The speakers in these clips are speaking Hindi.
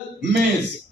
मेज।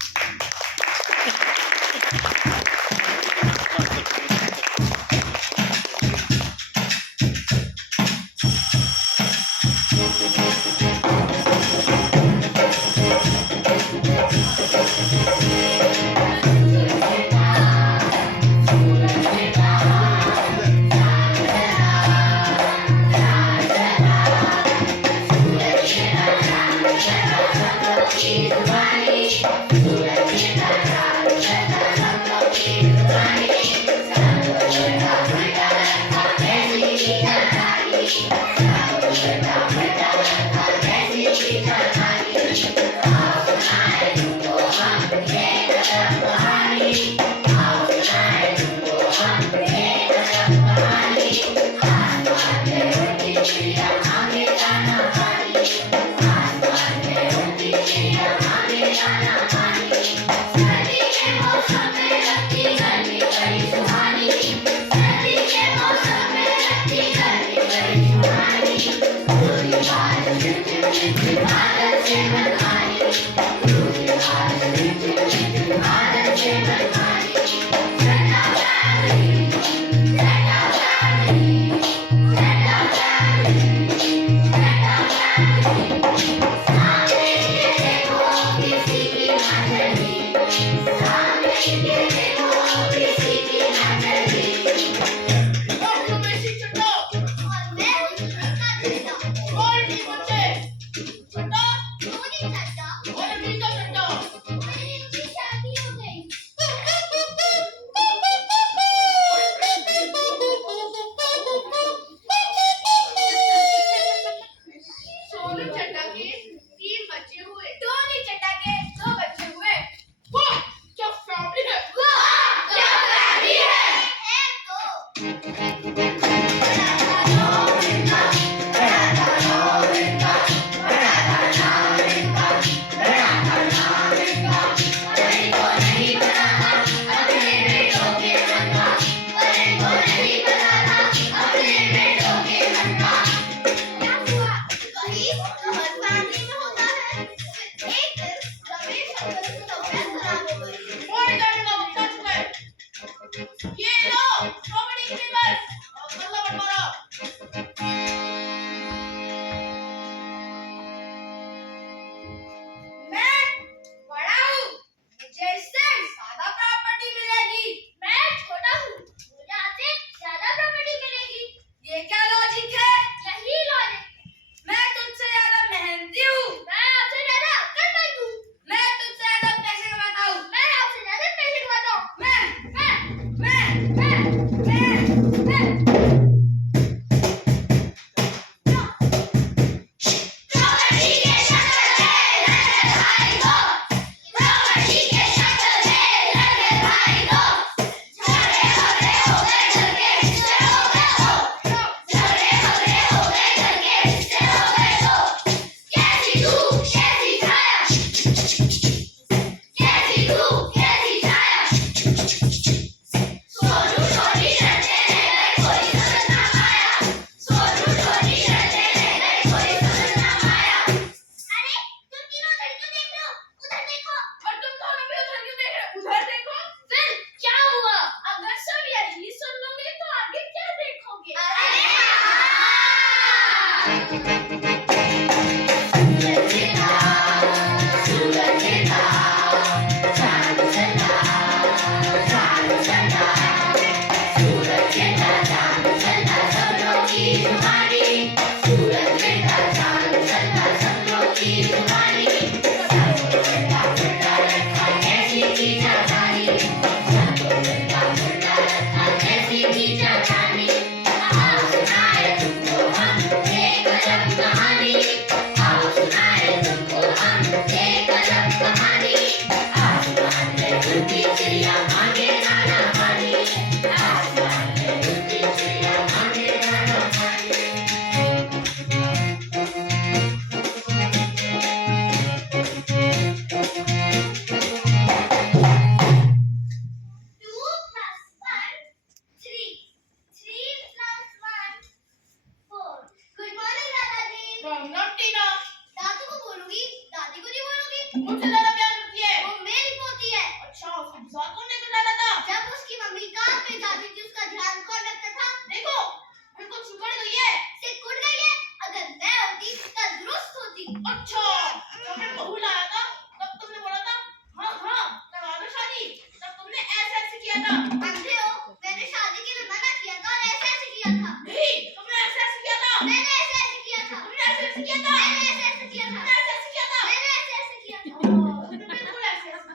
किया था? अंधे हो? मैंने शादी के लिए मना किया था और ऐसे ऐसे किया था। नहीं, तुमने ऐसे ऐसे किया था। मैंने ऐसे ऐसे किया था। तुमने ऐसे ऐसे किया था। मैंने ऐसे ऐसे किया था। तुमने ऐसे ऐसे किया था। मैंने ऐसे ऐसे किया था। तुमने बिल्कुल ऐसे ऐसे किया था।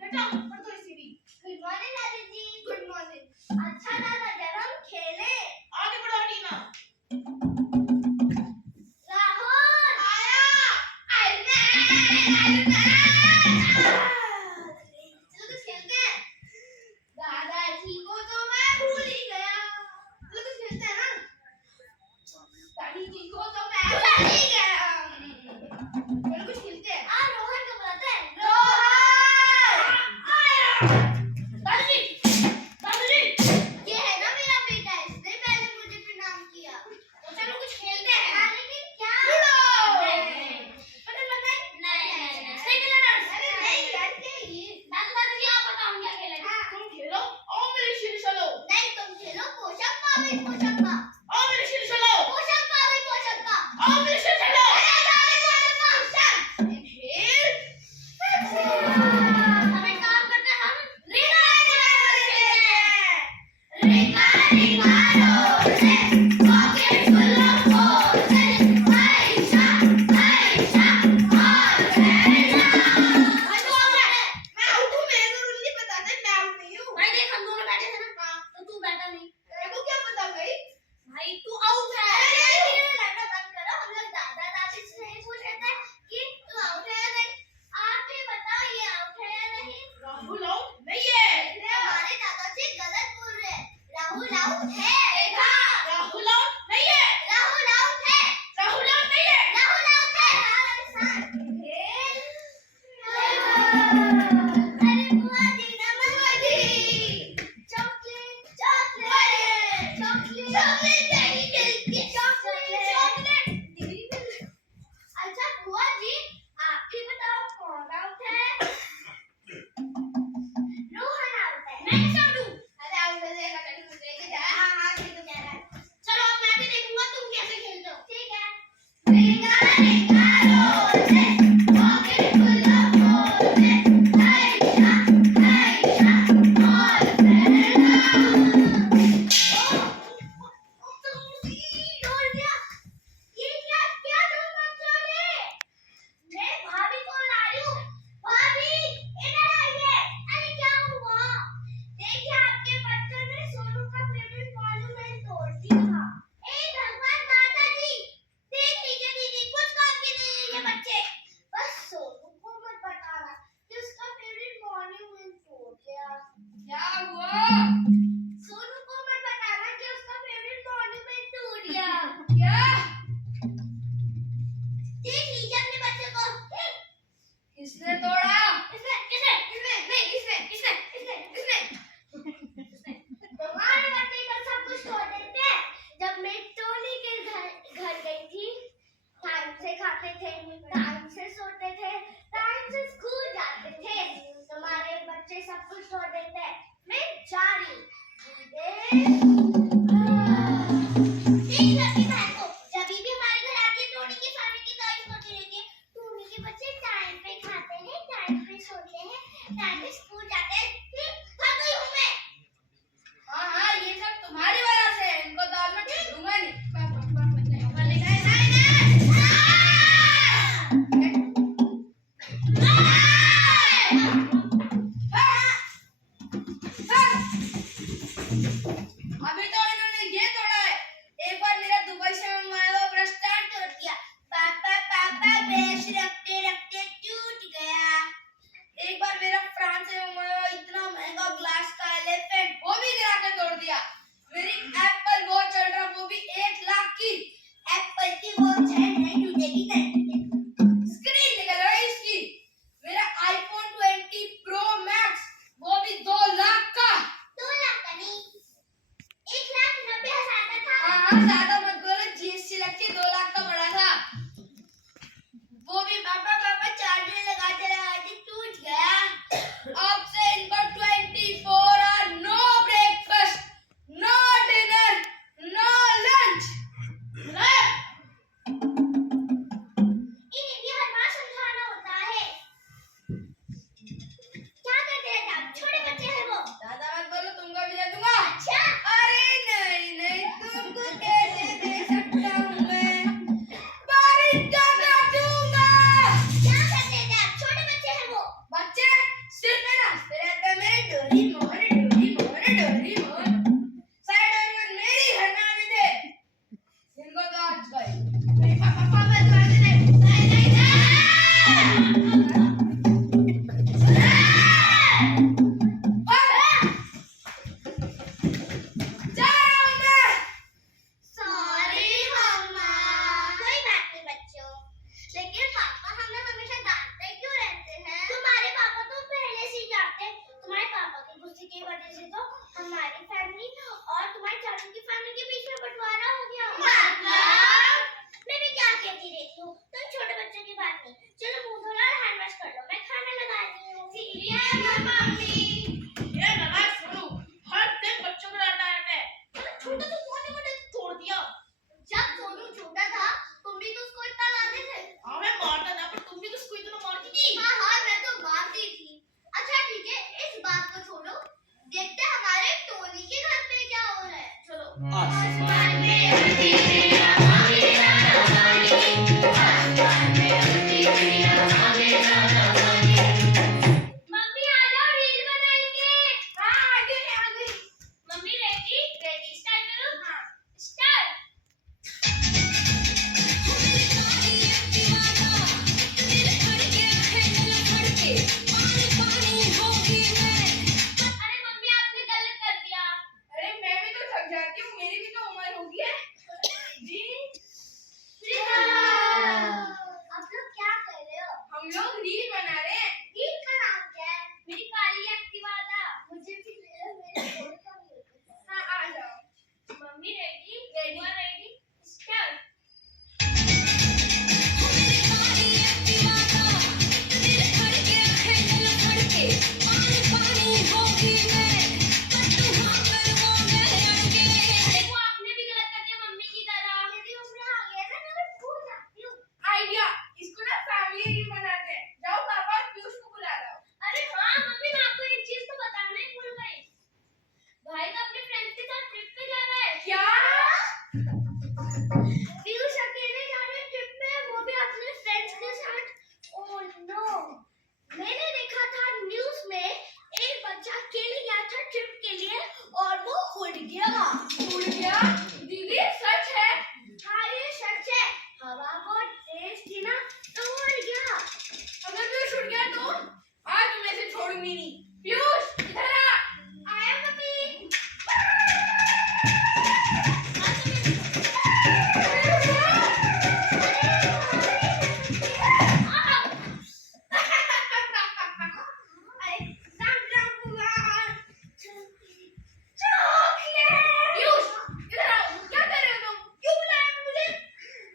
बेटा पढ़ दो इसी भी। गुड मॉर्निंग दादी जी। Good morning. अच्छा दादा जब हम खेले। आगे बढ़ो टीना। राहुल आया। चलो कुछ खेलते हैं। दादाजी को तो मैं भूल ही गया। चलो कुछ खेलते हैं ना। दादी जी को तो मैं भूल ही गया। चलो कुछ खेलते हैं। रोहन को बुलाते हैं। रोहन आया। दादाजी, दादाजी। ये है ना मेरा बेटा, इसने पहले मुझे प्रणाम किया। तो चलो कुछ खेलते हैं। लेकिन क्या? लूडो। पता नहीं। नहीं। नहीं यार क्या ये? दादाजी आप बताओ क्या खेलेंगे? तुम खेलो और मेरे शीर्ष लो। नहीं तुम खेलो पोषक पावे पोषक पा। और मेरे शीर्ष लो। पोषक पावे पोषक पा। और मेरे शीर्ष लो। हम एक काम करते हैं, हम रिंगा रोसे पॉकेट फुल ऑफ होसे पैसा और रहना। मैं तो आउट है। मैं आउट हूँ, मेरे को रूल नहीं पता था, मैं आउट नहीं हूँ। भाई देख हम दोनों बैठे थे ना, तो तू बैठा नहीं। मेरे को क्या पता भाई? भाई तू आउट है। लड़ना बंद करो, हम लोग दादा दादी से नहीं पूछ रहे थे कि तू आउट है या नहीं। आप ही बताओ ये आउट है या नहीं। राहुल आउट नहीं है। हमारे दादाजी गलत बोल रहे हैं। राहुल आउट है। देखा? राहुल आउट नहीं है। राहुल आउट है। राहुल आउट नहीं है। राहुल आउट है। अरे बुआ जी नमस्ते। Chocolate chocolate chocolate chocolate dairy milk chocolate dairy milk. अच्छा बुआ जी आप ही बताओ कौन आउट है? रोहन आउट है। मैं कैसे आउट हूँ? अरे आउट है देखा कहीं कुछ लेके जा। हाँ ठीक है कह रहा है। चलो अब मैं भी देखूंगा तुम कैसे खेलते हो। ठीक है। रिंगा रोसे पॉकेट फुल ऑफ होसे पैसा और रहना। तोड़ दिया। ये क्या क्या तुम बच्चों ने? मैं भाभी को ला रही हूँ। भाभी इधर आइए। अरे क्या हुआ? देखिए आपके बच्चों ने सोनू का फेवरेट मॉन्यूमेंट तोड़ दिया। ए भगवान दादाजी देख लीजिए दीदी कुछ काम के नहीं है ये बच्चे। बस सोनू को मत बताना कि उसका फेवरेट मॉन्यूमेंट तोड़ दिया। क्या हुआ? सोनू को मत बताना कि उसका फेवरेट मॉन्यूमेंट टूट गया। क्या? देख लीजिए अपने बच्चे को। किसने तोड़ा? इसने तुम्हारे बच्चे का सब कुछ तोड़ देते हैं। जब मैं टोनी के घर गई थी, टाइम से खाते थे, टाइम से सोते थे, टाइम से स्कूल जाते थे। तुम्हारे बच्चे सब कुछ तोड़ देते हैं। मैं जा रही हूँ। देख लकी बहन को जब भी हमारे घर आती है टोनी की फैमिली की तारीफ होती रहती है। टोनी के बच्चे टाइम पे खाते हैं, टाइम पे सोते हैं, टाइम पे स्कूल जाते हैं। थक गई हूँ मैं। हाँ ये सब तुम्हारी वजह से है। इनको तो आज मैं छोड़ूंगा नहीं। अभी तो इन्होंने ये तोड़ा है। एक बार मेरा दुबई से मंगवाया हुआ ब्रश स्टैंड तोड़ दिया। पापा ब्रश रखते रखते टूट गया। एक बार मेरा फ्रांस से मंगवाया हुआ इतना महंगा ग्लास का एलिफेंट वो भी गिरा के तोड़ दिया। मेरी एप्पल वॉच चल रहा वो भी 1 लाख की। एप्पल की वॉच है नहीं टूटेगी नहीं। स्क्रीन निकल रही इसकी। मेरा आईफोन 20 प्रो मैक्स वो भी 2 लाख का। 2 लाख का नहीं, 1,90,000 का था। हाँ ज्यादा मत बोलो, जीएसटी लग के 2 लाख का पड़ा था। वो भी पापा चार्जर लगाते लगाते टूट गया। अब से इनको 24 hour no breakfast, no dinner, no lunch. इन्हें भी हर बार समझाना होता है। क्या करते हैं आप? छोटे बच्चे हैं वो। दादा मम्मी। ये बाबा सुनो, हर दिन बच्चों को डांटना रहता है। छोटा तो मोटे मोटे तोड़ दिया। जब सोनू छोटा था तुम भी तो उसको इतना लाते थे। हाँ मैं मारता था, पर तुम भी तो उसको इतना मारती थी। हाँ हाँ मैं तो मारती थी। अच्छा ठीक है इस बात को छोड़ो, देखते हैं हमारे टोनी के घर पे क्या हो रहा है। चलो। आसमान में उड़ती चिड़िया भागे गाना गाने, आसमान में उड़ती चिड़िया भागे गाना गाने। मम्मी आ जाओ रील बनाएंगे। हाँ आ गई। Mummy ready? रेडी स्टार्ट करो। हाँ स्टार्ट। अरे मम्मी आपने गलत कर दिया। अरे मैं भी तो थक जाती हूँ, मेरी भी तो उम्र हो गई है। जी आप लोग क्या कर रहे हो? हम लोग रील बना रहे हैं। रील का नाम क्या है? मेरी काली एक्टिवा था। मुझे भी ले लो, मेरे फोन का भी होता है। हाँ आ जाओ। Mummy ready? Ready. Ready start. अरे वो आपने भी गलत कर दिया मम्मी की तरह। मेरी उम्र आ गई है ना, मैं भूल जाती हूँ। आइडिया, इसको ना फैमिली रील बनाते हैं। जाओ पापा और पीयूष को बुला लाओ। अरे हाँ मम्मी मैं आपको एक चीज तो बताना ही भूल गई। भाई का अपने फ्रेंड्स के साथ ट्रिप पे जा रहा है। क्या? पीयूष अकेले जा रहे हैं ट्रिप पे, वो भी अपने फ्रेंड्स के साथ। ओह नो, मैंने देखा था न्यूज़ में एक बच्चा अकेले गया था ट्रिप के लिए और वो उड़ गया। उड़ गया? दीदी सच है? हाँ ये सच है, हवा बहुत तेज थी ना तो वो उड़ गया। अगर पीयूष उड़ गया तो आज मैं इसे छोड़ूंगी नहीं। पीयूष इधर आ। आया मम्मी। पीयूष इधर आओ। क्या कर रहे हो तुम? क्यों बुलाया मुझे?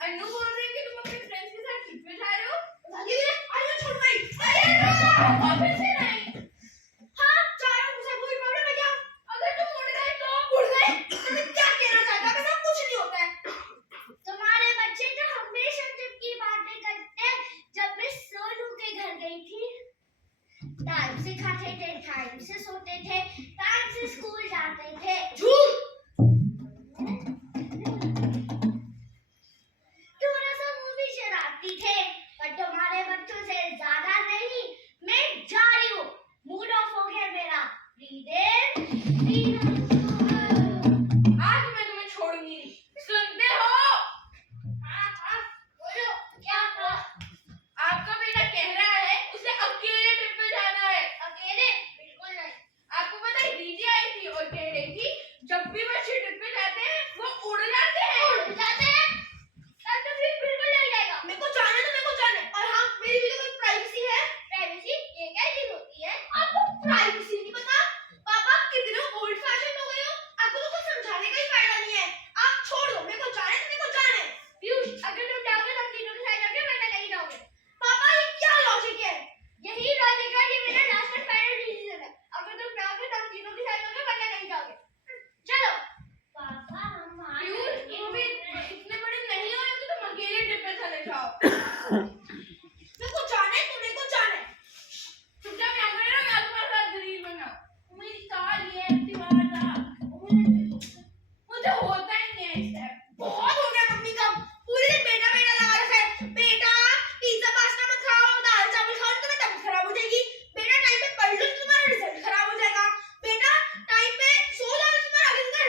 अन्नू बोल रही है कि तुम अपने फ्रेंड्स के साथ ट्रिप पे जा रहे हो। अरे छोड़ भाई। अरे ऑफिस से नहीं। हाँ जा रहा हूँ, मुझे कोई प्रॉब्लम है क्या? अगर तुम उड़ गए तो? उड़ गए? तुम्हें क्या कहना चाहता है? सब कुछ नहीं होता है। तुम्हारे बच्चे तो हमेशा ट्रिप की बातें करते हैं। जब मैं सोनू के घर गई थी, टाइम से खाते थे, टाइम से सोते थे, टाइम से स्कूल जाते थे। झूठ। थोड़ा सा मूवी शरारती थे, पर तुम्हारे बच्चों से ज्यादा नहीं। मैं जा रही हूँ, मूड ऑफ हो गया मेरा। ब्रीथ इन, ब्रीथ आउट। आज मैं तुम्हें छोड़ूंगी नहीं। सुनते हो? हाँ बोलो क्या हुआ? आपका बेटा कह रहा है उसे अकेले ट्रिप पे जाना है। अकेले? बिल्कुल नहीं। आपको पता है दीदी आई थी और कह रही थी जब भी बच्चे ट्रिप पे जाते हैं वो उड़ जाते हैं। उड़ जाते हैं? तब तो फिर बिल्कुल नहीं जाएगा। मेरे को जाना है तो मेरे को जाना है। और हाँ मेरी भी तो कोई प्राइवेसी है। प्राइवेसी ये क्या चीज होती है? आपको प्राइवेसी नहीं पता? पापा कितने ओल्ड फैशन हो गए हो। आपको तो कुछ समझाने का ही फायदा नहीं है। आप छोड़ दो, मेरे को जाना है तो मेरे को जाना है। पीयूष अगर तुम जाओगे तो हम तीनों के साथ जाओगे वरना नहीं जाओगे। पापा ये क्या लॉजिक है? यही लॉजिक है, ये मेरा लास्ट एंड फाइनल डिसीजन है। अगर तुम जाओगे तो हम तीनों के साथ जाओगे वरना नहीं जाओगे। चलो। पापा हम वहां पीयूष तुम भी इतने बड़े नहीं हो कि तुम अकेले ट्रिप पे चले जाओ। मेरे को जाना है तो मेरे को जाना है। चुपचाप यहाँ खड़े रहो, मैं तुम्हारे साथ रील बनाऊं। मेरी कार ये एक्टिवा था। मुझे होता ही नहीं है इस टाइम। बहुत हो गया मम्मी का। पूरे दिन बेटा बेटा लगा रखा है। बेटा पिज्जा पास्ता मत खाओ, दाल चावल खाओ तो तुम्हें तबीयत खराब हो जाएगी। बेटा टाइम पे पढ़ लो तो तुम्हारा रिजल्ट खराब हो जाएगा। बेटा टाइम पे सो जाओ तो तुम्हारा आगे का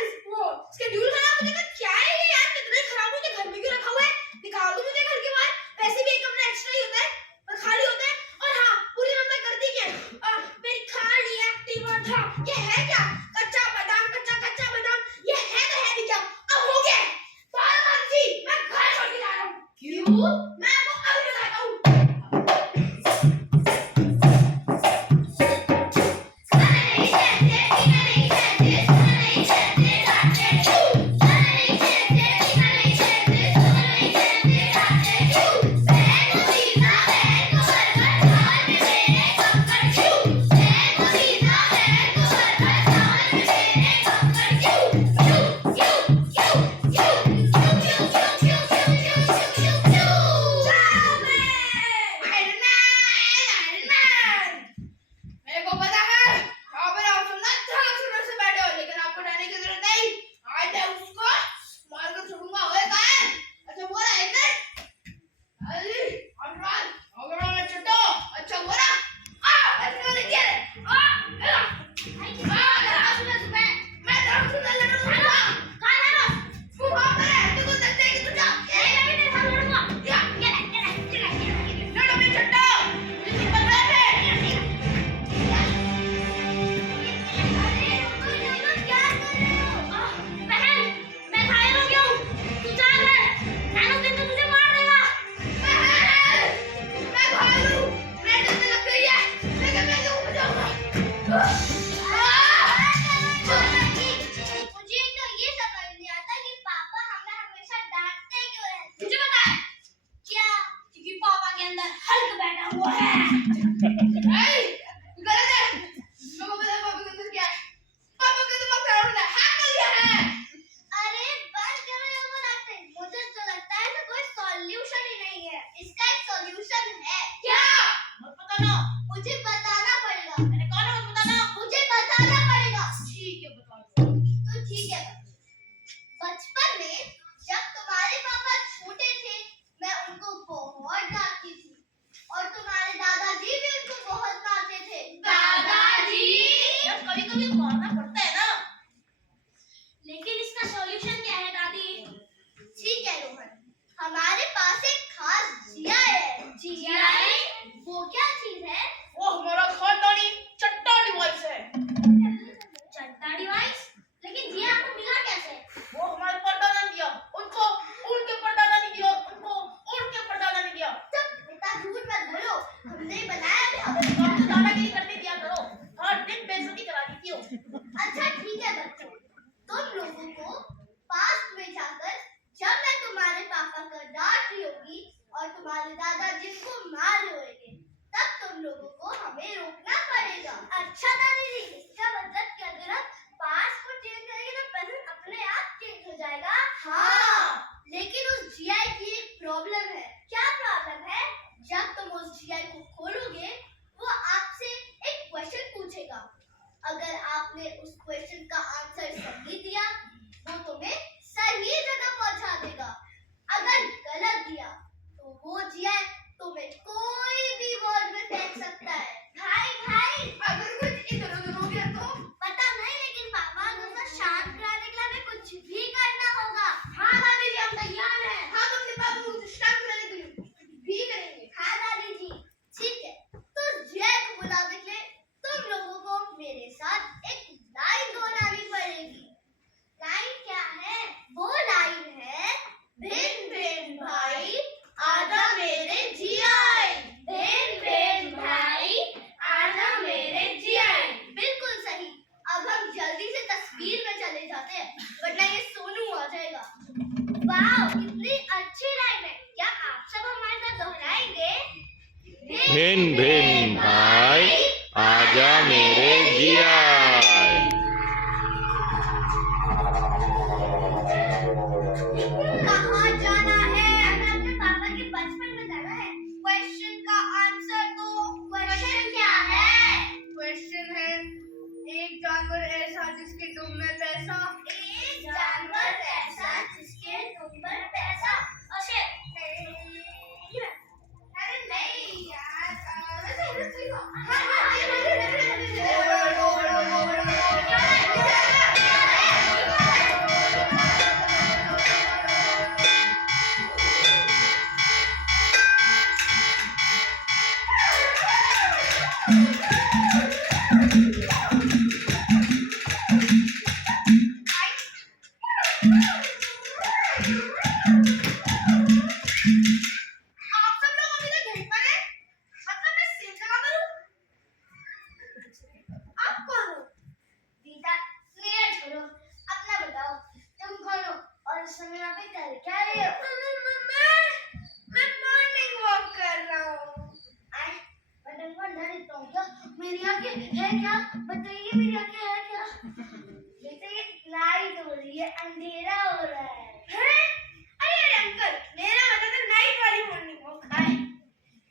शेड्यूल खराब हो जाएगा। क्या है ये यार, कितना खराब हो जाए। घर में क्यों रखा हुआ है? निकाल दो मुझे घर के बाहर। वैसे भी एक कमरा एक्स्ट्रा ही होता है और खाली होता है। और हाँ पूरी नंबर कर दी क्या? मेरी खाली एक्टिवा था। ये है क्या? कच्चा बादाम, कच्चा कच्चा बादाम। ये है तो है भी क्या? अब हो गया। बाल जी मैं घर छोड़ के जा रहा हूँ। क्यों? मैं आपको अभी बताता हूँ। Thank you. भिन भिन भाई आजा मेरे जिया। कहाँ जाना है? हमें अपने पापा के बचपन में जाना है। क्वेश्चन का आंसर दो। क्वेश्चन क्या है? क्वेश्चन है, एक जानवर ऐसा जिसके दुम में पैसा। एक जानवर ऐसा जिसके दुम पर पैसा। अरे नहीं यार, वैसे उन्हें सही कहा। आप सब लोग अभी तक यहीं पर हैं? मतलब मैं सिंह कहाँ पर हूँ? आप कौन हो? दीदा, मेरा छोड़ो, अपना बताओ, तुम कौन हो और इस समय यहाँ पे कर क्या रहे हो? मैं मॉर्निंग वॉक कर रहा हूँ। आए, मैं तुमको डर देता हूँ क्या? मेरी आंखें है क्या? बताइए, मेरी आंखें है क्या? जैसे ये लाइट हो रही है, अंधेरा हो रहा है। हैं? अरे अंकल, मेरा मतलब तो नाइट वाली मॉर्निंग वॉक। आए,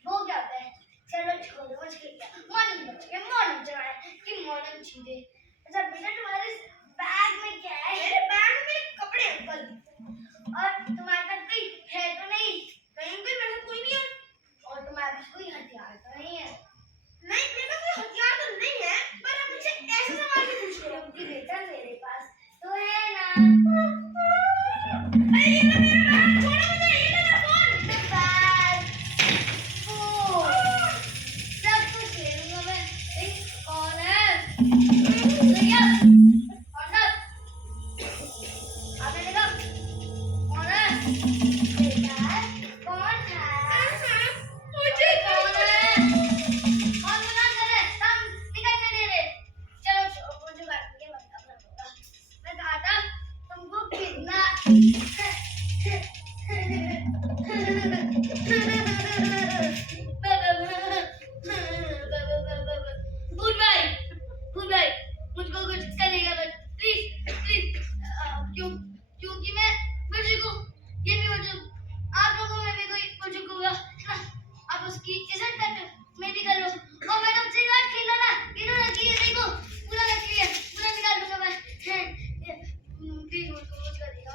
वो क्या होता है? चलो छोड़ो, मुझे क्या? मॉर्निंग चलाए कि मॉर्निंग चीजें। अच्छा बेटा, तुम्हारे बैग में क्या है? मेरे बैग में कपड़े अंकल। और तुम्हारे साथ कोई है तो नहीं? नहीं अंकल, मेरे साथ कोई नहीं है। और तुम्हारे पास कोई हथियार तो नहीं है? नहीं, मेरे पास कोई हथियार तो नहीं है, पर आप मुझसे ऐसे सवाल क्यों पूछ रहे हो? क्योंकि बेटा मेरे पास तो है ना। अरे ये लो मेरा बैग, छोड़ो मुझे, ये लो मेरा फोन। बैग, फोन, सब कुछ ले लूंगा मैं। एक कौन है? भैया, कौन है? आपने देखा? कौन है? बेटा, कौन है? मुझे कौन है? कौन मना कर रहा है? हम निकलने दे रहे। चलो मुझे बात करके मत करना होगा। मैं कहा था तुमको कितना गुड बाय, मुझको कुछ करेगा मत, प्लीज प्लीज। क्योंकि मैं बच्चे को ये भी बच्चों आप लोगों में भी कोई बच्चों को है ना, आप उसकी इज्जत करते हो, मैं भी कर लो। और मैं तुमसे बात खेलना ना, इन्होंने नकली है, देखो पूरा नकली है, पूरा निकाल दूंगा मैं। प्लीज मुझको कुछ करिएगा,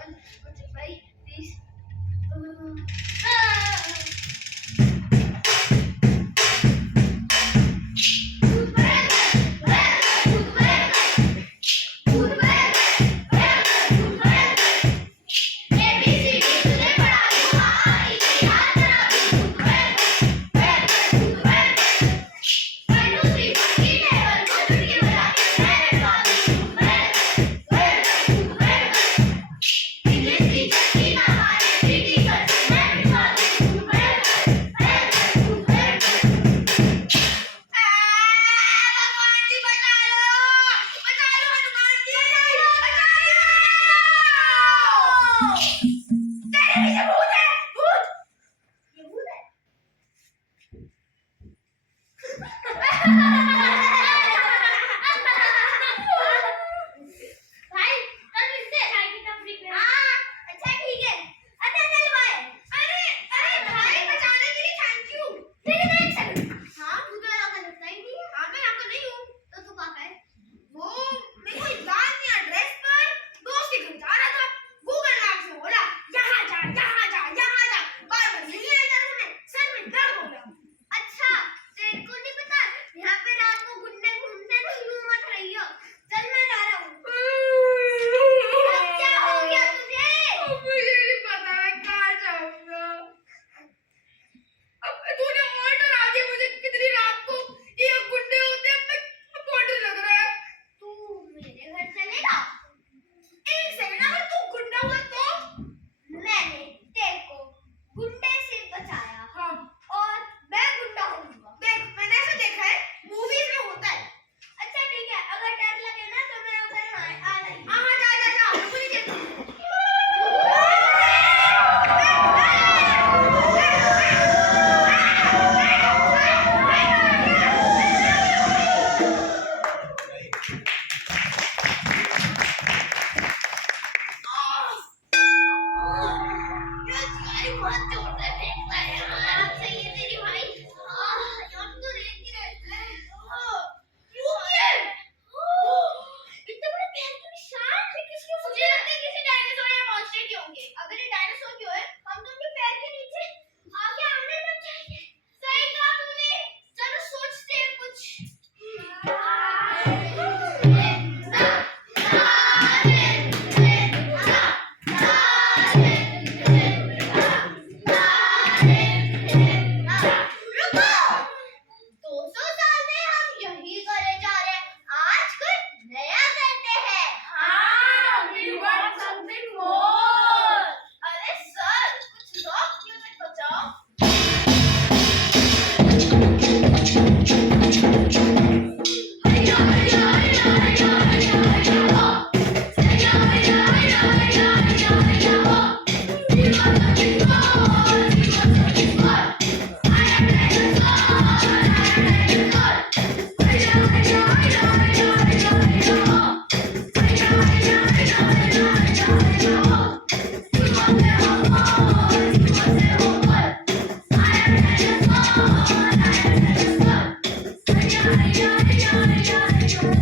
क्या कर रहा है?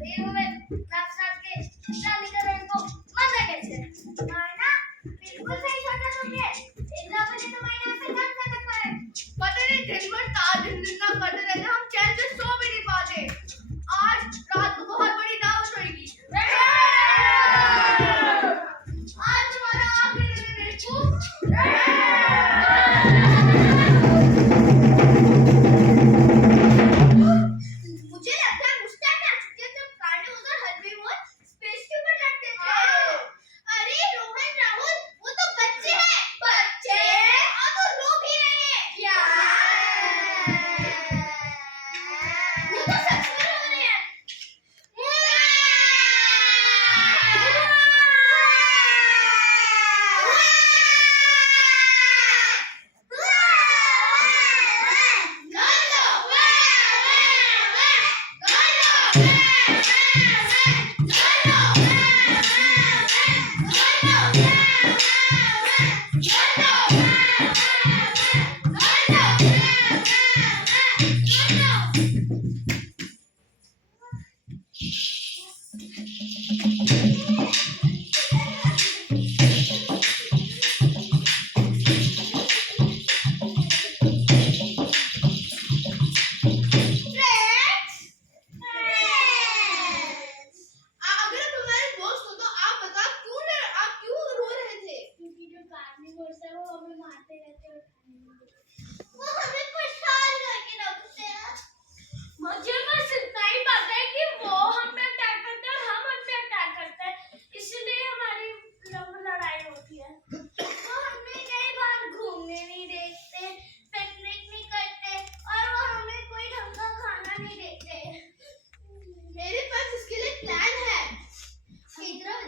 देखो मैं नाच के शादी कर रहे को मजा कैसे और ना बिल्कुल सही सोचा तुमने इंद्रा बने तो मैं यहाँ पे काम कर सकता है पता नहीं दिन भर दिन ना करते रहते, हम चैन से सो भी नहीं पाते। आज रात को बहुत बड़ी दावत होगी। आज हमारा आखिरी दिन है, मुझे लगता है मुस्तान नाच के जब गाने उधर हलवे मोर स्पेस के ऊपर लटके थे अरे रोहन राहुल वो तो बच्चे हैं बच्चे अब वो रो भी रहे हैं क्या? वो तो सच में रो रहे हैं अगर तुम्हारे दोस्त हो तो आप बताओ आप क्यों रो रहे थे? क्योंकि जो कार्निवोर्स है वो हमें मारते रहते हैं वो हमें परेशान करके रखते हैं मुझे बस इतना ही पता है कि वो हम पे अटैक करते हैं और हम उन पे अटैक करते हैं इसलिए हमारी लड़ाई होती है वो हमें कई बार घूमने नहीं देते पिकनिक नहीं करते और वो हमें कोई ढंग का खाना नहीं देते मेरे पास इसके लिए प्लान है। इधर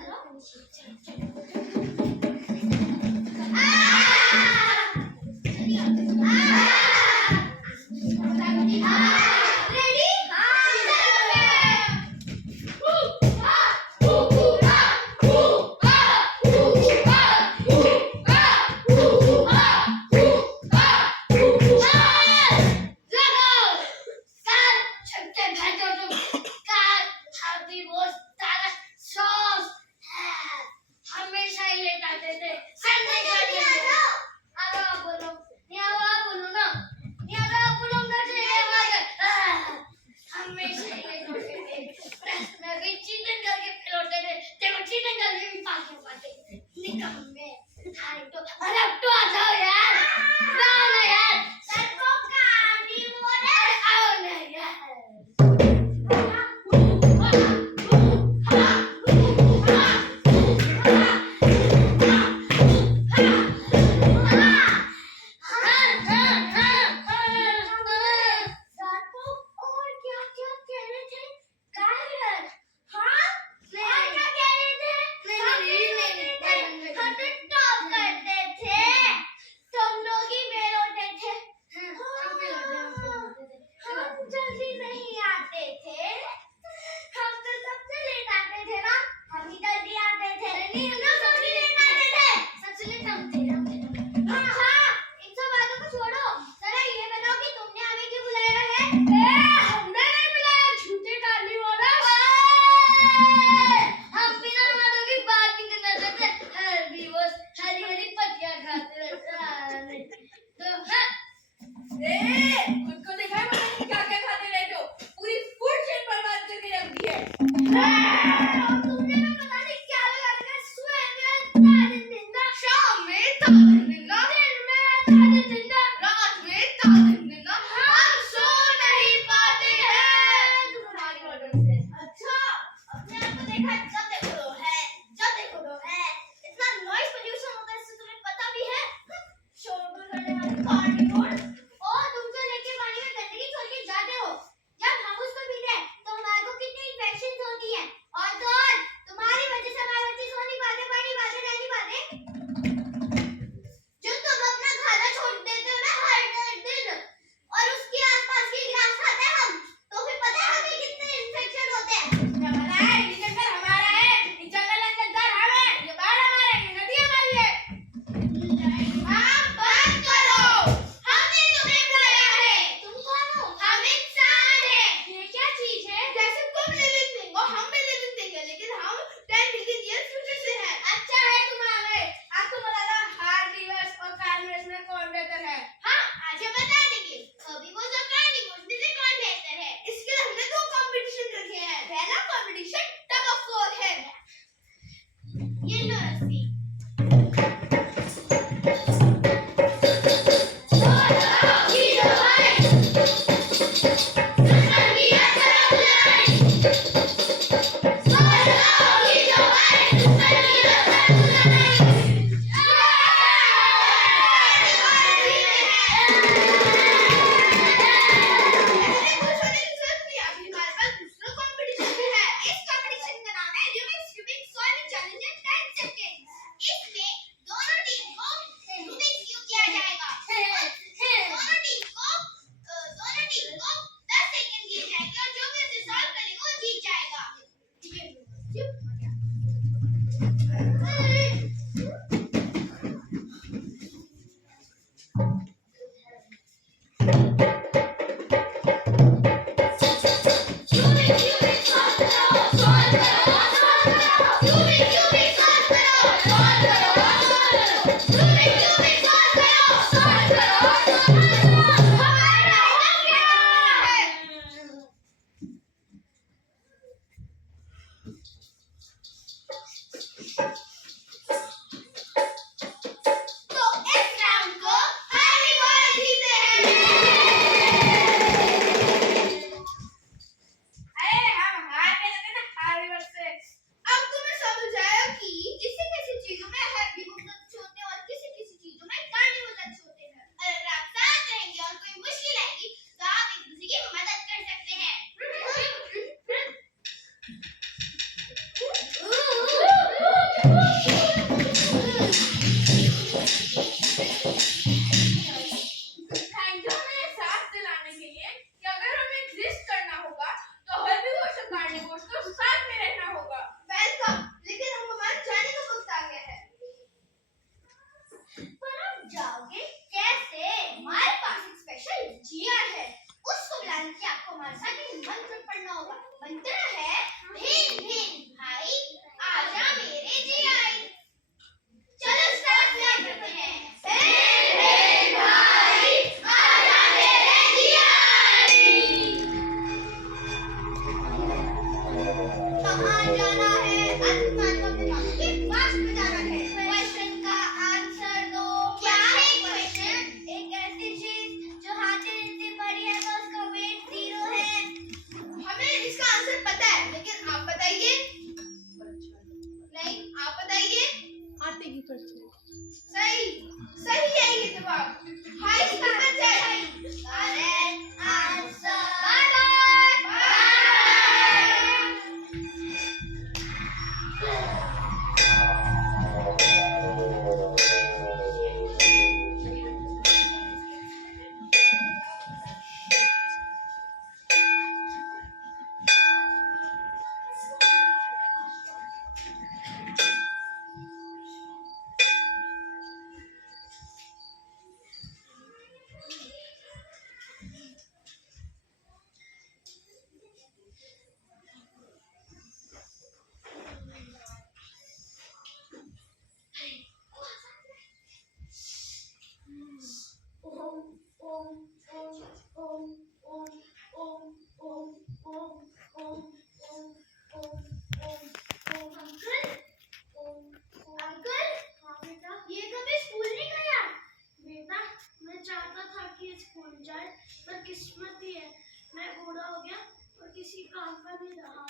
किसी काम का नहीं रहा।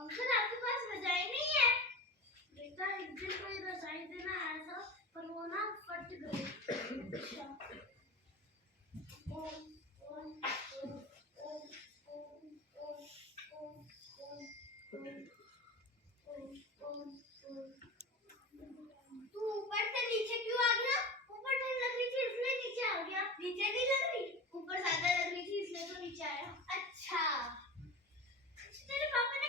अंकल आपके पास रजाई नहीं है? बेटा एक दिन कोई रजाई देना आया था पर वो ना फट गई। अच्छा। ओम ओम ओम ओम ओम ओम ओम ओम ओम ओम। तू ऊपर से नीचे क्यों आ गया? ऊपर ठंड लग रही थी इसलिए नीचे आ गया। नीचे नहीं लग रही? ऊपर ज्यादा लग रही थी इसलिए तो नीचे आया। अच्छा। तेरे पापा ने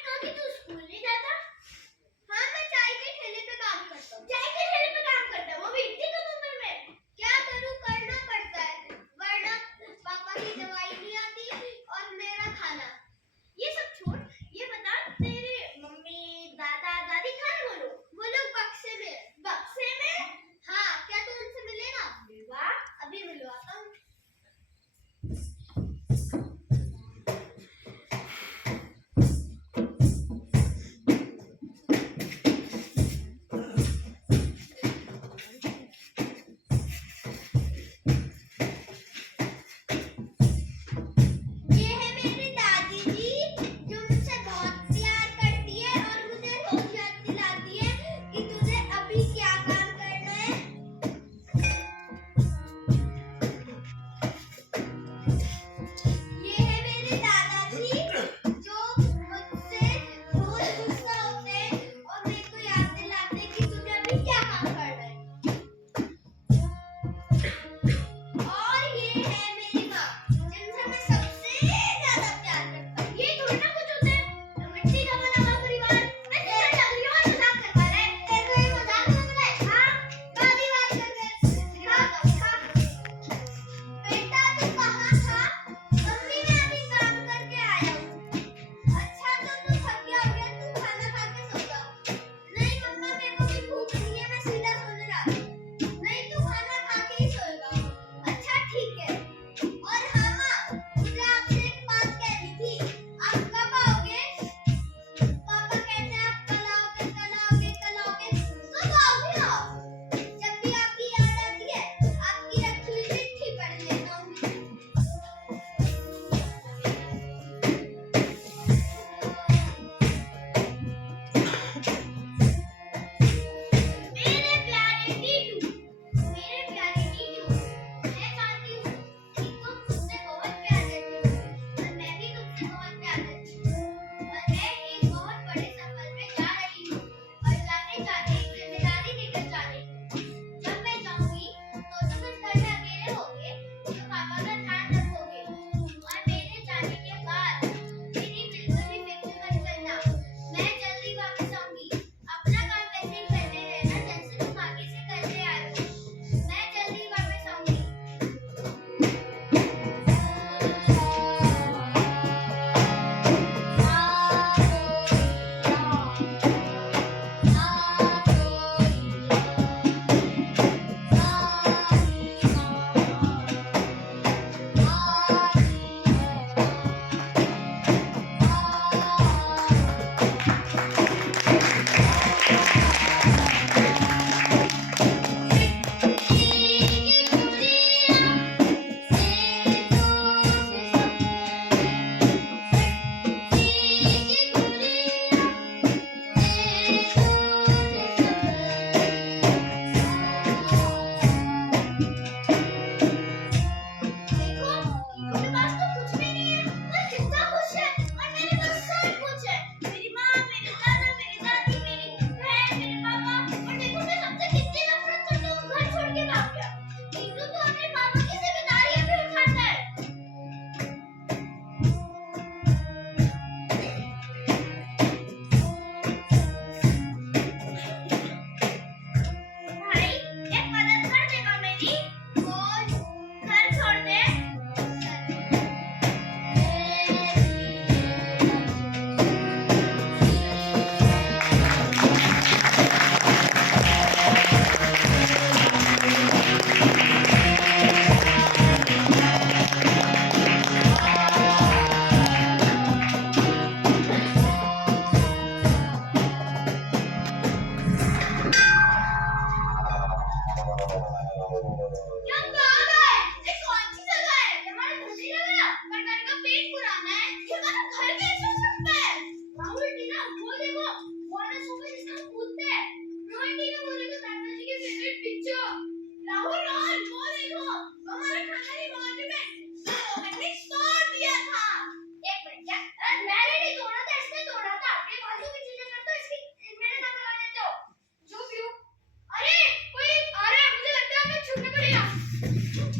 अब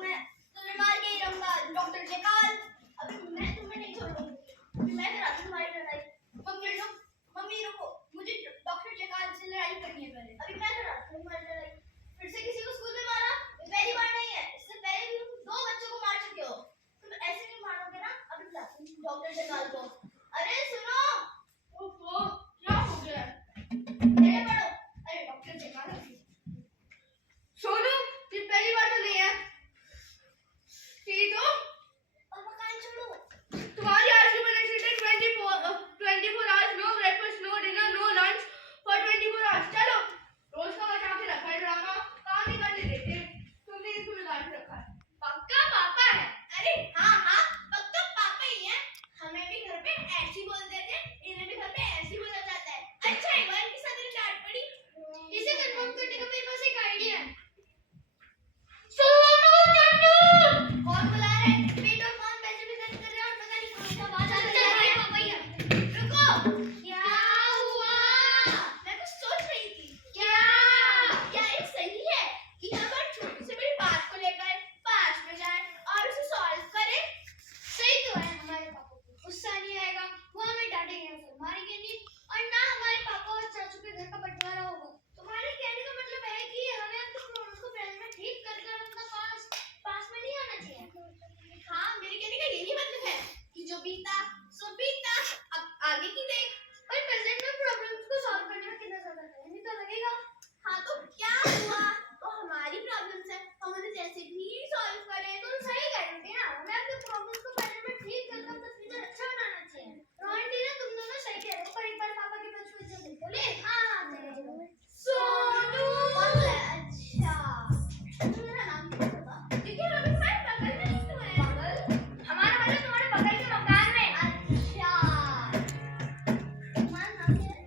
मैं तुम्हें मार के ही रहूंगा डॉक्टर जेकाल। अभी मैं तुम्हें नहीं छोड़ूंगी। अभी मैं कराती हूँ तुम्हारी लड़ाई। मम्मी रुको, मुझे डॉक्टर जेकाल से लड़ाई करनी है पहले। अभी मैं कराती हूँ तुम्हारी लड़ाई। फिर से किसी को स्कूल में मारा? ये पहली बार नहीं है, इससे पहले भी तुम 2 बच्चों को मार चुके हो। तुम ऐसे नहीं मारोगे ना? अभी बुलाती हूँ डॉक्टर जेकाल को। अरे सुनो, ओहो, क्या हो गया? मेरे पढ़ो। अरे डॉक्टर जेकाल सोनू, ये पहली बार तो नहीं है। ठीक हो? और मकान छोड़ो। तुम्हारी आज की पनिशमेंट है 24 hours, no breakfast, no dinner, no lunch for 24 hours. चलो, रोज का बचा के रखा है ड्रामा, काम नहीं करने देते। तुमने इसको बिगाड़ के रखा है। पक्का पापा है? अरे हाँ, पक्का पापा ही है। हमें भी घर पे ऐसे ही बोलते थे, इन्हें भी घर पे ऐसे ही बोला जाता है। अच्छा है, इवान के साथ डांट पड़ी। इसे कंफर्म करने का मेरे पास एक आइडिया है। सोनू चंदू, कौन बुला रहे हैं? पेट और कान वैसे भी दर्द कर रहे हैं और पता नहीं कहाँ से आवाज आ रही है। पापा ही आ गए। रुको, क्या हुआ? मैं कुछ सोच रही थी। क्या? क्या ये सही है कि हम हर छोटी से बड़ी बात को लेकर पास में जाएं और उसे सॉल्व करें? सही तो है। हमारे पापा को गुस्सा नहीं आएगा, वो हमें डांटेंगे फिर मारेंगे नहीं, और ना हमारे पापा और चाचू के घर का बंटवारा होगा। तुम्हारे कहने का मतलब है कि हमें अपने प्रॉब्लम्स को प्रेजेंट में ठीक कर कर अपना पास में नहीं आना चाहिए। हाँ, मेरे कहने का यही मतलब है कि जो बीता सो बीता, अब आगे की देख। पर प्रेजेंट में प्रॉब्लम्स को सॉल्व करने में कितना ज्यादा टाइम ही तो लगेगा। हाँ तो क्या हुआ? तो हमारी प्रॉब्लम्स है, हम उन्हें जैसे भी सॉल्व करें। तुम सही कह रहे हो टीना, हमें अपने प्रॉब्लम्स को प्रेजेंट में ठीक कर कर अपना फ्यूचर अच्छा बनाना चाहिए। रोहन टीना, तुम दोनों सही कह रहे हो, पर एक बार पापा के पास पूछो बोले। हाँ चलो चलो। सोनू, अच्छा तुम्हारा नाम क्या था? क्योंकि हम तुम्हारे बगल में नहीं तो है। बगल? हमारा मतलब तुम्हारे बगल के मकान में। अच्छा तुम्हारा नाम क्या है?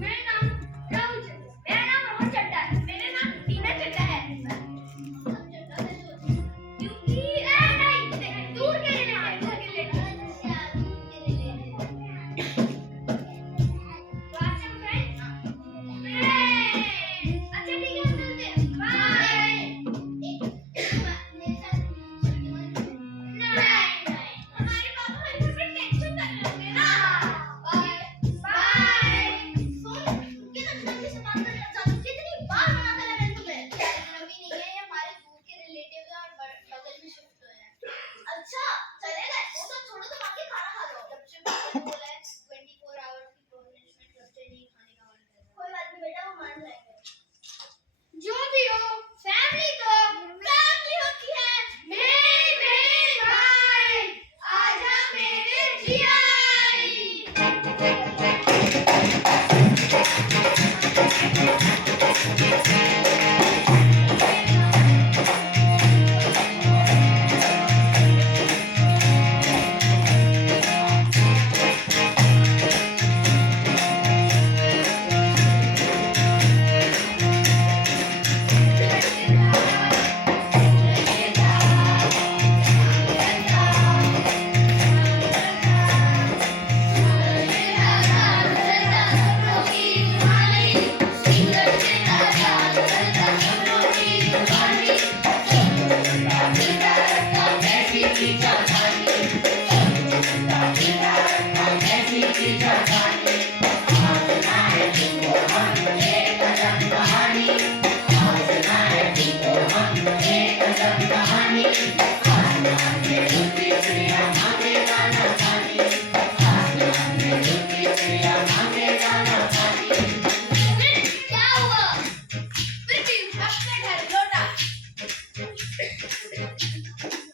मेरा नाम राहुल चड्डा। मेरा नाम रोहन चड्डा है। मेरा नाम टीना चड्डा है। हम चड्डा से सोचते हैं क्योंकि नहीं दूर के लिए नहीं, दूर के लिए नहीं। अच्छा दूर के लिए नहीं। तो आज हम फ्रेंड्स। अच्छा ठीक है, हम चलते हैं। बाय। एक बात मेरे साथ नहीं, हमारे पापा हमारे घर पे टेंशन कर रहे होंगे ना। Bye bye. सुन, तुमके नजदीक से बात करने लग जाओ। कितनी बार मना करा मैंने तुम्हें? यार अभी नहीं है, ये हमारे दूर के रिलेटिव है और बगल में शिफ्ट हुए हैं। अच्छा चलेगा, वो सब छोड़ो, तुम आके खाना खा लो। जब से पापा ने बोला है 24 आवर्स की पनिशमेंट, तब से नहीं खाने का मन कर रहा। कोई बात नहीं बेटा, वो मान जाएंगे। जो भी हो, फैमिली तो फैमिली होती है। मेरे भाई, आजा मेरे जियाई। क्या हुआ? फिर भी अपने घर लौटा।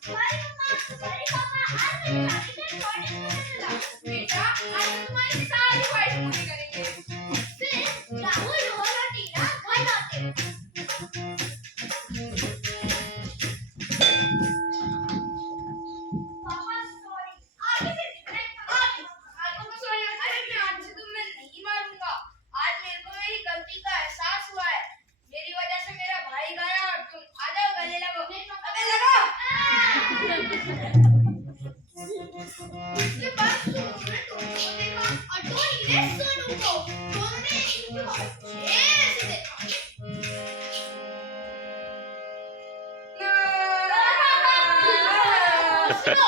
तुम्हारी मम्मा, तुम्हारे पापा आज मेरी शादी में छोटे मिला। बेटा, आज हम तुम्हारी सारी ख्वाहिश पूरी करेंगे। फिर राहुल, रोहन और टीना घर आते हैं। पापा सॉरी। आगे से आगे को सॉरी। अरे मैं आज से तुम्हें नहीं मारूंगा। आज मेरे को मेरी गलती का एहसास हुआ है। मेरी वजह से मेरा भाई गया और तुम आ जाओ गले लगो। अबे लगो। इसके बाद सोनू ने टोनी को देखा और टोनी ने सोनू को। दोनों ने एक दूसरे को ऐसे सुनो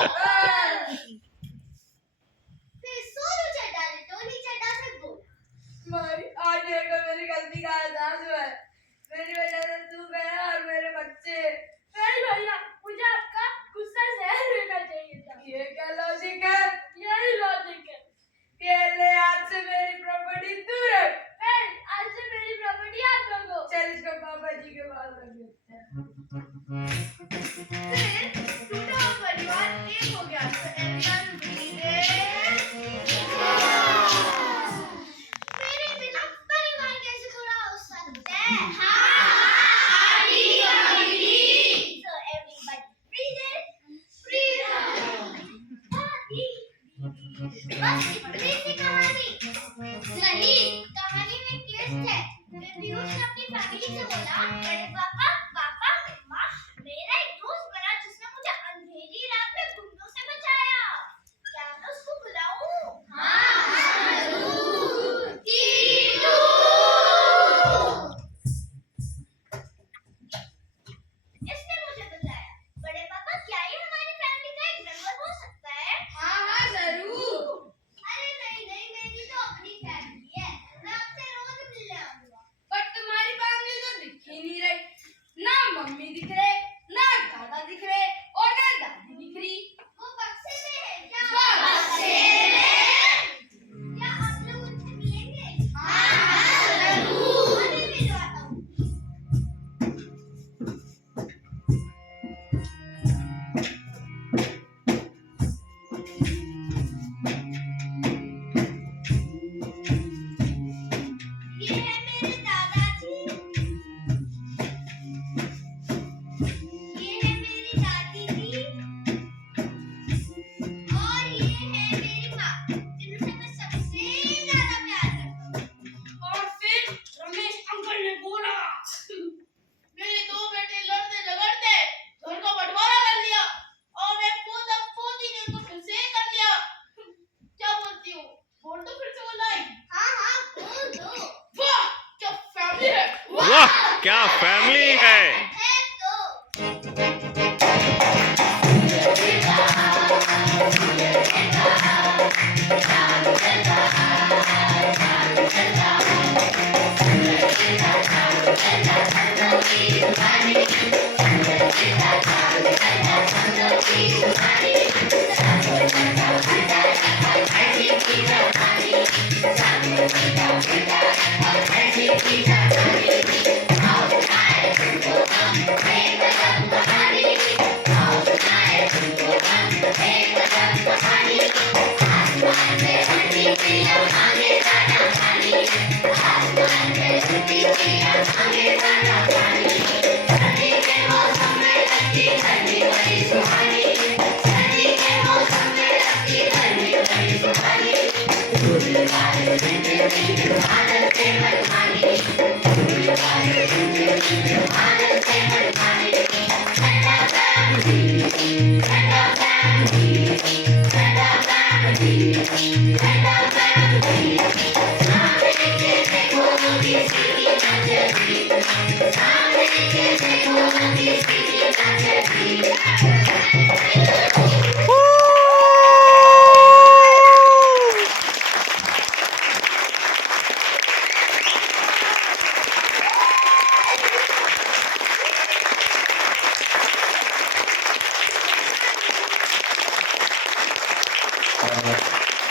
फिर सोनू चड्ढा ने टोनी चड्ढा से बोला, मारी आज देखो मेरी गलती का एहसास हुआ है। मेरी वजह से तू गया और मेरे बच्चे। नहीं भैया, मुझे आपका गुस्सा सहन लेना चाहिए था। ये क्या लॉजिक है? यही लॉजिक है। ले आज से मेरी प्रॉपर्टी दूर रख। आज से मेरी प्रॉपर्टी आप लोगों। चल इसको पापा जी के पास रख देते हैं। फिर टूटा हुआ परिवार एक हो गया। So everyone breathe मेरे बिना परिवार कैसे खड़ा हो सकता है? So everybody breathe in, breathe out. बस इतनी सी कहानी। नहीं, कहानी में ट्विस्ट है। फिर पीयूष ने अपनी फैमिली से बोला, बड़े पापा, पापा, मम्मा, मेरा एक दोस्त बना जिसने मुझे अंधेरी रात में गुंडों से बचाया। क्या मैं उसको बुलाऊं? हाँ, जरूर। टीटू। इसने मुझे बताया। बड़े पापा, क्या ये हमारी फैमिली का एक मेंबर हो सकता है? हाँ जरूर। अरे नहीं नहीं, मेरी तो अपनी फैमिली है। मैं आपसे रोज मिलने आऊंगा। पर तुम्हारी फैमिली तो दिख ही नहीं रही। ना मम्मी दिख रहे, ना दादा दिख रहे और ना दादी दिख रही। वो बक्से में है क्या? बक्से क्या आप लोग उनसे मिलेंगे? हाँ, जरूर। अभी भिजवाता हूँ। ये है मेरे दादाजी। ये है मेरी दादी जी। और ये है मेरी माँ, जिनसे मैं सबसे ज्यादा प्यार करता हूँ। और फिर रमेश अंकल ने बोला, मेरे दो बेटे लड़ते झगड़ते घर का बंटवारा कर लिया और मैं पोता पोती ने उनको फिर से कर लिया। क्या बोलती हो? बोल तो फिर से बोला है। हाँ हाँ, बोल दो। वाह क्या फैमिली है। वाह क्या फैमिली है। है तो।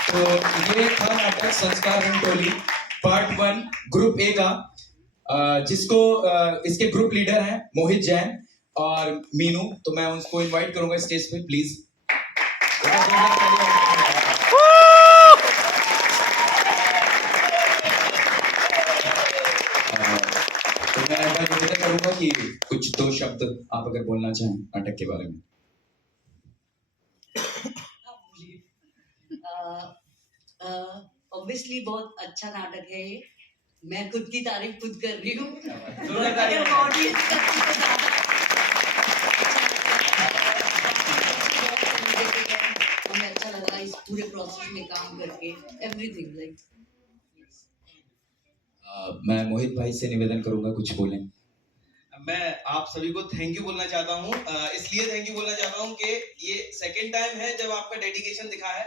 तो ये था नाटक संस्कार रंगोली पार्ट 1 ग्रुप ए का, जिसको इसके ग्रुप लीडर हैं मोहित जैन और मीनू। तो मैं उनको इनवाइट करूंगा स्टेज पे प्लीज। तो मैं निवेदन करूंगा कि कुछ दो शब्द आप अगर बोलना चाहें नाटक के बारे में। ऑब्वियसली बहुत अच्छा नाटक है ये। मैं खुद की तारीफ खुद कर रही हूँ। जोरदार तालियां। ऑडियंस का मुझे ज्यादा हमें अच्छा लगा इस पूरे प्रोसेस में काम करके। एवरीथिंग लाइक मैं मोहित भाई से निवेदन करूंगा कुछ बोलें। मैं आप सभी को थैंक यू बोलना चाहता हूँ। इसलिए थैंक यू बोलना चाहता हूँ कि ये सेकंड टाइम है जब आपका डेडिकेशन दिखा है।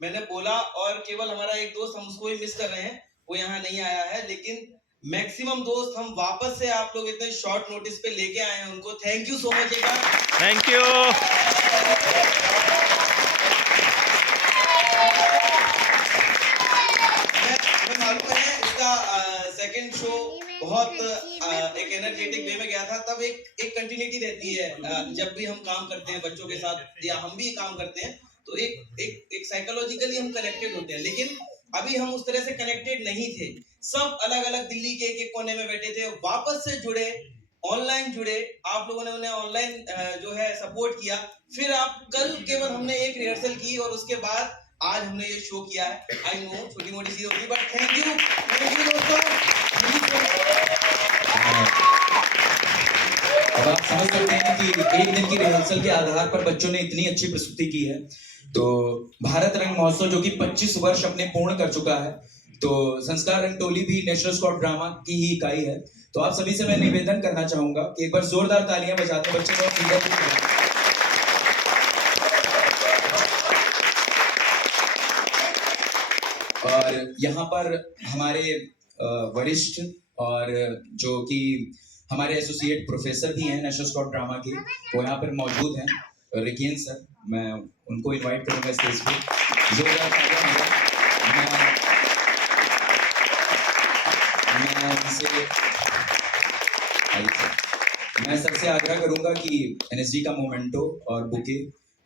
मैंने बोला और केवल हमारा एक दोस्त हम उसको ही मिस कर रहे हैं, वो यहाँ नहीं आया है, लेकिन मैक्सिमम दोस्त हम वापस से आप लोग इतने शॉर्ट नोटिस पे लेके आए हैं उनको। थैंक यू सो मच एक बार। Thank you. हमें मालूम है इसका सेकंड शो बहुत एक एनर्जेटिक वे में गया था। तब एक कंटिन्यूटी रहती है जब भी हम काम करते हैं बच्चों के साथ या हम भी काम करते हैं, तो एक साइकोलॉजिकली हम कनेक्टेड होते हैं। लेकिन अभी हम उस तरह से कनेक्टेड नहीं थे, सब अलग अलग दिल्ली के एक कोने में बैठे थे, वापस से जुड़े, ऑनलाइन जुड़े। आप लोगों ने उन्हें ऑनलाइन जो है सपोर्ट किया। फिर आप कल केवल हमने एक रिहर्सल की और उसके बाद आज हमने ये शो किया है। आई नो छोटी मोटी चीज होती है, बट थैंक यू दोस्तों। अब आप समझ सकते हैं कि एक दिन की रिहर्सल के आधार पर बच्चों ने इतनी अच्छी प्रस्तुति की है। तो भारत रंग महोत्सव जो कि 25 वर्ष अपने पूर्ण कर चुका है, तो संस्कार रंग टोली भी नेशनल स्काउट ड्रामा की ही इकाई है। तो आप सभी से मैं निवेदन करना चाहूंगा कि एक बार जोरदार तालियां बजाते बच्चे को। और यहाँ पर हमारे वरिष्ठ और जो कि हमारे एसोसिएट प्रोफेसर भी हैं नेशनल स्काउट ड्रामा के, वो यहाँ पर मौजूद हैं। रिकेन सर, मैं उनको इनवाइट करूंगा स्टेज पे। जोरदार तालियां। मैं सबसे आग्रह करूंगा कि एनएसडी का मोमेंटो और बुके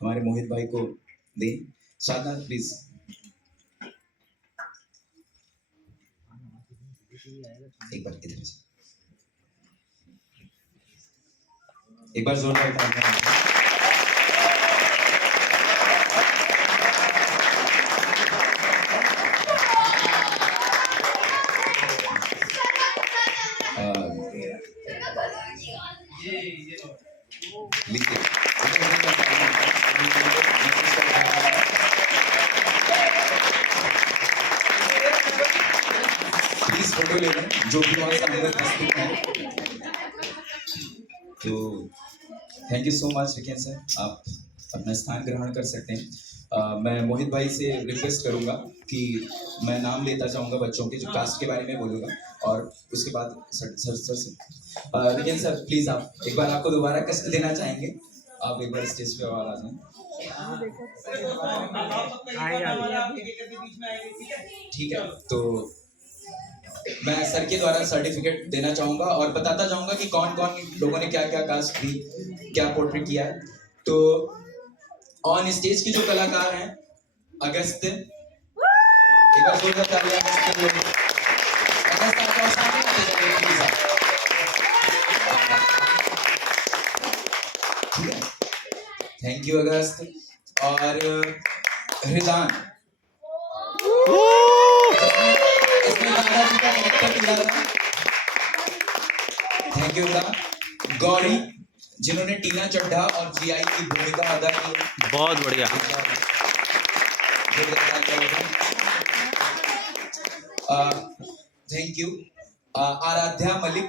हमारे मोहित भाई को दें। साधना प्लीज। एक बार इधर से एक बार जोरदार तालियां। प्लीज फोटो ले लें जो भी वहाँ सामने उपस्थित हैं। तो thank you so much RIKEN sir, आप अपना स्थान ग्रहण कर सकते हैं। मैं मोहित भाई से रिक्वेस्ट करूंगा कि मैं नाम लेता चाहूँगा बच्चों के, जो कास्ट के बारे में बोलूँगा, और उसके बाद सर से रिकेन सर प्लीज आप एक बार आपको दोबारा कष्ट देना चाहेंगे, आप एक बार स्टेज पे आवाज आ जाएं। ठीक है, तो मैं सर के द्वारा सर्टिफिकेट देना चाहूंगा और बताता जाऊंगा कि कौन कौन लोगों ने क्या क्या कास्ट की, क्या पोर्ट्रेट किया है। तो ऑन स्टेज के जो कलाकार हैं, अगस्त, एक बार जोरदार तालियां अगस्त के लिए। अगस्त आपका सामने आते जाइए प्लीज आप। ठीक है, थैंक यू अगस्त। और रिजान, इसमें दादाजी का कैरेक्टर किया था। Thank you रिजान। गौरी, जिन्होंने टीना चड्ढा और जीआई की भूमिका अदा की। बहुत बढ़िया। Thank you. आराध्या मलिक,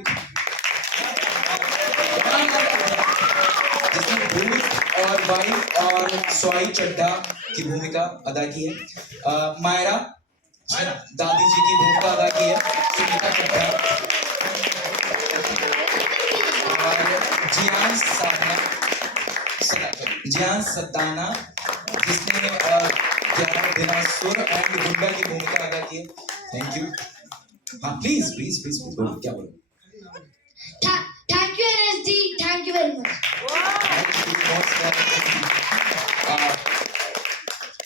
जिसने भूत और बाई और स्वाई चड्ढा की भूमिका अदा की है। मायरा, दादी जी की भूमिका अदा की है सुनीता चड्ढा। और जियान सदाना, जिसने दिनासुर एंड गुंडा की भूमिका अदा की है। Thank you. हाँ प्लीज प्लीज प्लीज बोलो, क्या बोलो। Thank you NSD, thank you very much.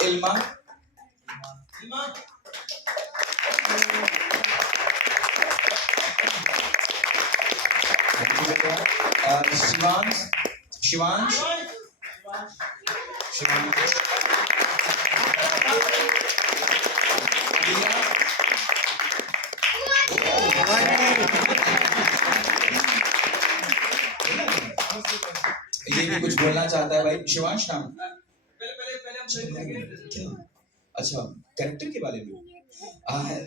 Ilma, Shivansh, Shivansh, Shivansh, ये भी कुछ बोलना चाहता है भाई। शिवांश नाम, पहले हम क्या? अच्छा, कैरेक्टर के बारे में।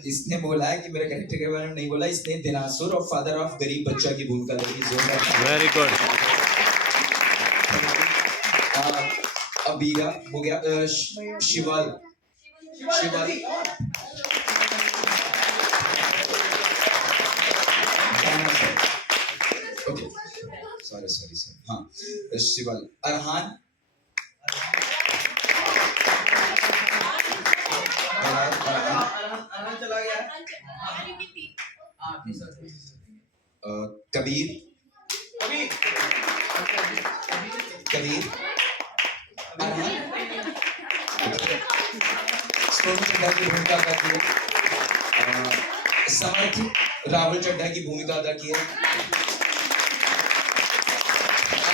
इसने बोला है कि मेरे कैरेक्टर के बारे में नहीं बोला, इसने दिनासुर और फादर ऑफ गरीब बच्चा की भूमिका लगी जोरदार। Very good. अबीरा हो गया, शिवाल ओके सॉरी हाँ शिवाल। अरहान चला गया। कबीर अरहान सोनू चड्ढा की भूमिका अदा की है। समर्थ राहुल चड्ढा की भूमिका अदा की है।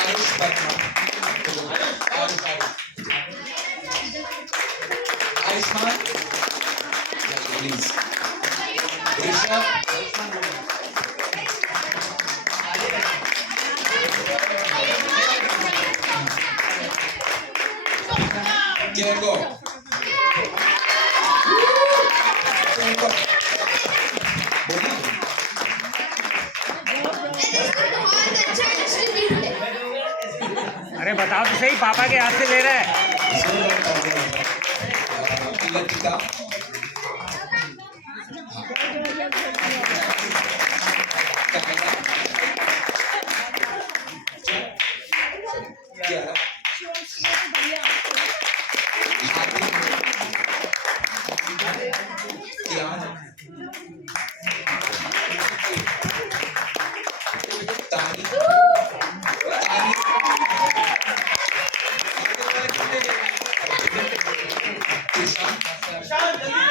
आयुष वर्मा आयुष्मान प्लीज। ऋषभ Kirango. अरे बताओ तो सही, पापा के हाथ से ले रहा है। लतिका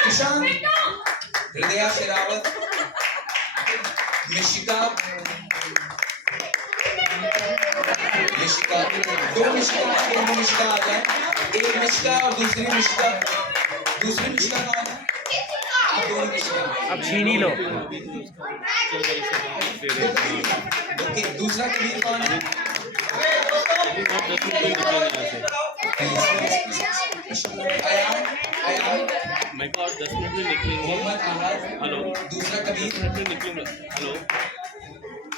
किशान, हृदया शेरावत, मिशिका, दो मिशिका आ जाए। एक मिशिका और दूसरी मिशिका कौन है? आप दोनों मिशिका। अब छीन ही लो। ओके, दूसरा कबीर कौन है? मैं को और 10 मिनट में निकलेंगे। मोहम्मद अहाद। हेलो। दूसरा कबीर। 10 मिनट में निकलूंगा। हेलो,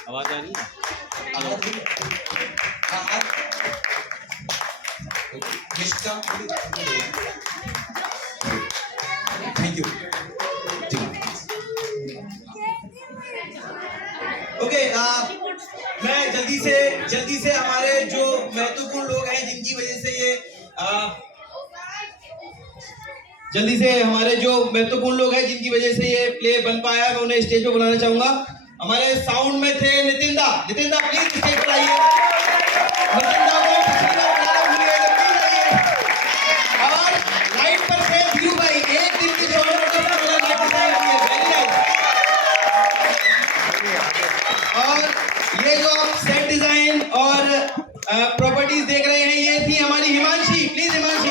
आवाज आ रही है? Ahad Mishka. Thank you. Okay, मैं जल्दी से हमारे जो महत्वपूर्ण लोग हैं जिनकी वजह से ये प्ले बन पाया है, मैं उन्हें स्टेज पे बुलाना चाहूंगा। हमारे साउंड में थे नितिन दा प्लीज स्टेज पर आइए। नितिन दा को पसीना बनाना भूलिएगा, प्लीज आइए। और लाइट पर थे धीरू भाई, एक दिन की जो लाइट बताई हुई है, वेरी नाइस। और ये जो आप सेट डिजाइन और प्रॉपर्टीज देख रहे हैं, ये थी हमारी Himanshi, please Himanshi.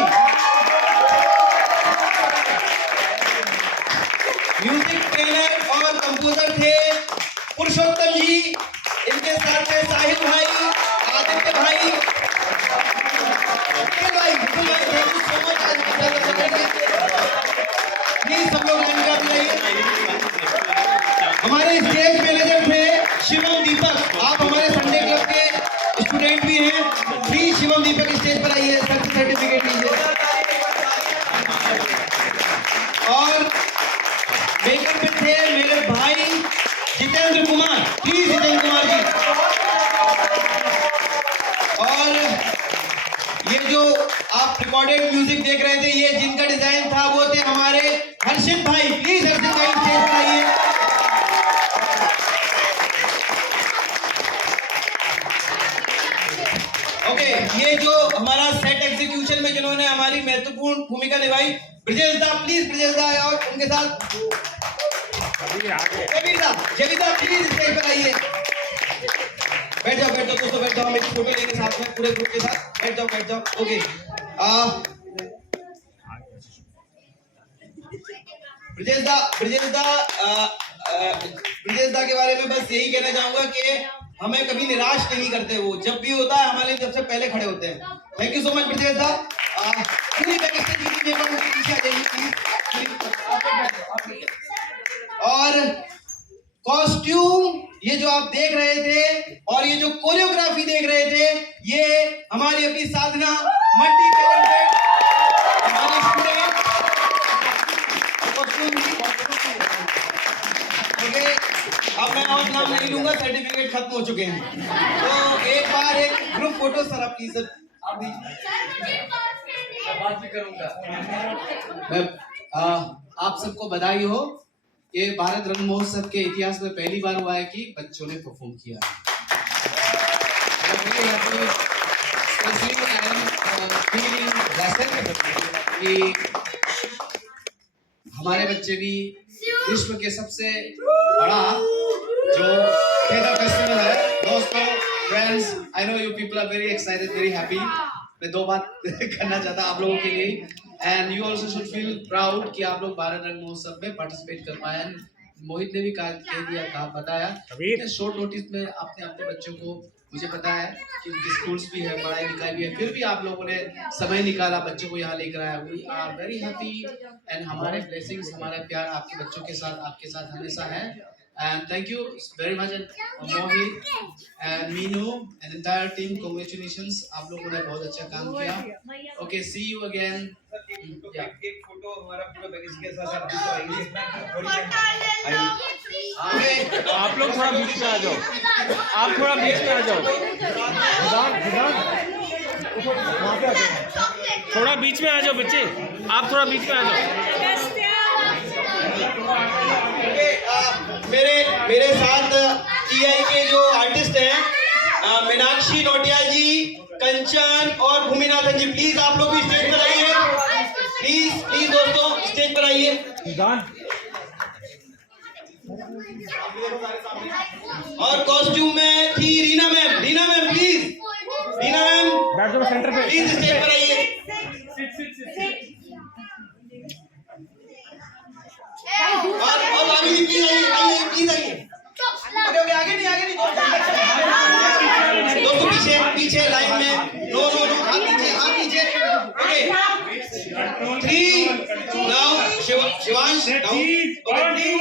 Music trainer और कंपोजर थे पुरुषोत्तम जी, इनके साथ थे साहिल भाई, आदित्य भाई, thank you so much. Please सब लोग लाइन का बुलाइए। हमारे स्टेज मैनेजर थे शिवम दीपक, आप हमारे संडे क्लब के स्टूडेंट भी हैं। प्लीज शिवम दीपक स्टेज पर आइए, सर्टिफिकेट लीजिए। और मेकअप में थे मेरे भाई जितेंद्र कुमार, प्लीज जितेंद्र कुमार जी। और ये जो आप रिकॉर्डेड म्यूजिक देख रहे थे, ये जिनका डिजाइन था वो थे हमारे हर्षित भाई, प्लीज हर्षित भाई स्टेज पर आइए। ओके, ये जो हमारा सेट एग्जीक्यूशन में जिन्होंने हमारी महत्वपूर्ण भूमिका निभाई, ब्रजेश दा प्लीज, ब्रजेश दा और उनके साथ जबीर दा प्लीज स्टेज पर आइए। बैठ जाओ दोस्तों, बैठ जाओ, मेरी फोटो लेके साथ में पूरे ग्रुप के साथ बैठ जाओ। ओके, ब्रजेश दा के बारे में बस यही कहना चाहूंगा कि हमें कभी निराश नहीं करते। वो जब भी होता है हमारे लिए सबसे पहले खड़े होते हैं। Thank you so much Brajesh दा। पूरी बैक स्टेज की टीम पीछे आ जाइए प्लीज। और कॉस्ट्यूम ये जो आप देख रहे थे और ये जो कोरियोग्राफी देख रहे थे, ये हमारी अपनी साधना मल्टी टैलेंटेड हमारे स्टूडेंट ओके। अब मैं और नाम नहीं लूंगा, सर्टिफिकेट खत्म हो चुके हैं। तो एक बार एक ग्रुप फोटो सर आप प्लीज सर आप भी बात भी करूंगा। मैं आप सबको बधाई हो। ये भारत रंग महोत्सव के इतिहास में पहली बार हुआ है कि बच्चों ने परफॉर्म किया है। कि हमारे बच्चे भी विश्व के सबसे बड़ा जो थिएटर फेस्टिवल है, दोस्तों, friends, I know you people are very excited, very happy. मैं दो बात करना चाहता आप लोगों के लिए, and you also should feel proud कि आप लोग भारत रंग महोत्सव में पार्टिसिपेट कर पाए। मोहित ने भी बताया शॉर्ट नोटिस में आपने अपने बच्चों को, मुझे पता है कि उनके स्कूल्स भी है, पढ़ाई लिखाई भी है, फिर भी आप लोगों ने समय निकाला बच्चों को यहाँ लेकर आया। We are very happy and हमारे ब्लेसिंग्स, हमारा प्यार आपके बच्चों के साथ, आपके साथ हमेशा है। And thank you very much Mohit and Meenu and entire team, congratulations, आप लोगों ने बहुत अच्छा काम किया। Okay, see you again। एक फोटो हमारा पूरा बैगेज के साथ आप दिख रही आप लोग थोड़ा बीच में आ जाओ, आप थोड़ा बीच में आ जाओ, थोड़ा बीच में आ जाओ बच्चे, आप थोड़ा बीच में आ जाओ। मेरे साथ टीआई के जो आर्टिस्ट हैं मीनाक्षी नोटियाल जी, कंचन और भूमिनाथन जी, प्लीज आप लोग भी स्टेज पर आइए। प्लीज दोस्तों स्टेज पर आइए। और कॉस्ट्यूम में थी Reena ma'am please, Reena ma'am centre पे प्लीज स्टेज पर आइए। और भाभी जी प्लीज आइए। ओके आगे नहीं दोस्तों पीछे लाइन में, नो हाथ नीचे ओके। 3 नाउ शिवांश, 1 2